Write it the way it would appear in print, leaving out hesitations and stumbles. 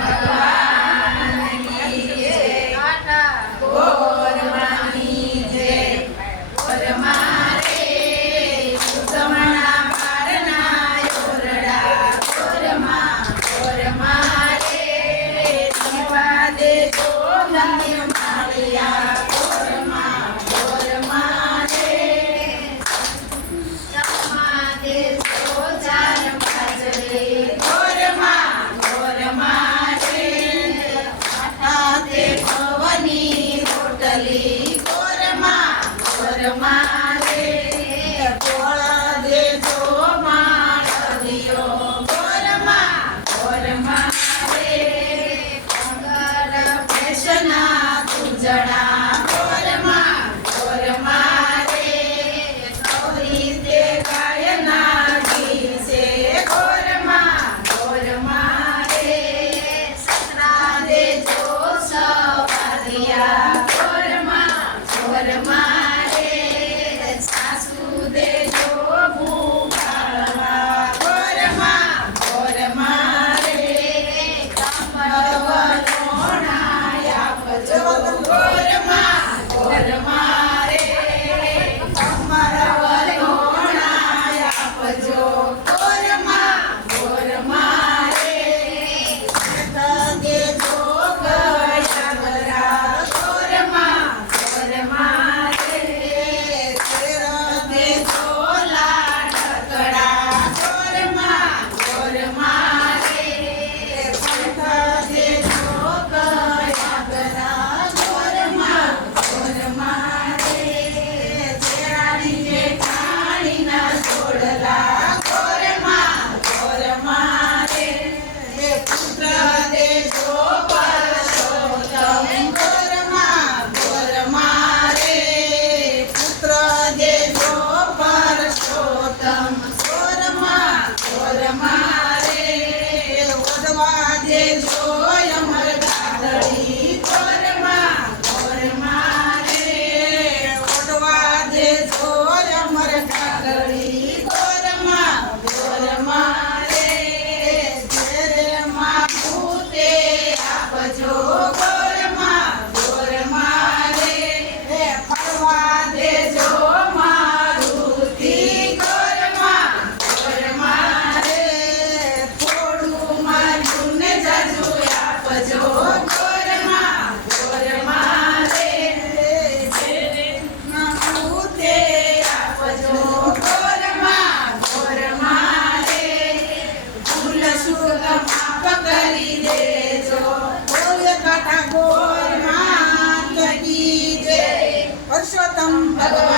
ભગવાન કી જય. ગોરમાની જય. ગોરમારે સુગમણા પારના યોરડા. ગોરમારે દીવા દેજો ધન્ય માળિયા. ગોરમારે ચમા દેજો ચાર બાજરે. ગોરમારે આઠા તે ભવની રોટલી. ગોરમારે ગોળા દેજો માળવીઓ. ગોરમારે કંગર ભેષના પૂજણા. ગોરમારે ગૌરી તે ગાયના ગીસે. ગોરમારે સસરા દેજો સવારિયા. ગોરમારે સાસુ દેજો ભૂખાળવા. ગોરમારે કમર વલોણાય આપજો. ગોરમારે કમર વલોણાય આપજો. ગોરમારે દેજો ગયા ગરા. ગોરમારે દેજો લાડકડા. ગોરમારે પંથ દેજો ગયા ગરા. ગોરમારે જેરાણી જેઠાણીના જોડલા. ગોરમારે પુત્ર દેજો પરસોત્તમ. ગોરમારે પુત્ર દેજો પરસોત્તમ. ગોરમારે ઓઢવા દેજો અમર ગાદડી. ગોરમારે ઓઢવા દેજો અમર ગાદડી. ગોરમારે ઘેરે માગું તે આપજો. ગોરમારે ફરવા દેજો મારુતિ. ગોરમારે થોડું મારું ને જાજુ આપજો. ગોરમારે ઘેરે માગું તે આપજો. ગોરમારે ભૂલ સુખ માફ કરી દેજો. બોલ કથા ગોરમાત કી જય. પરસોત્તમ ભગવાન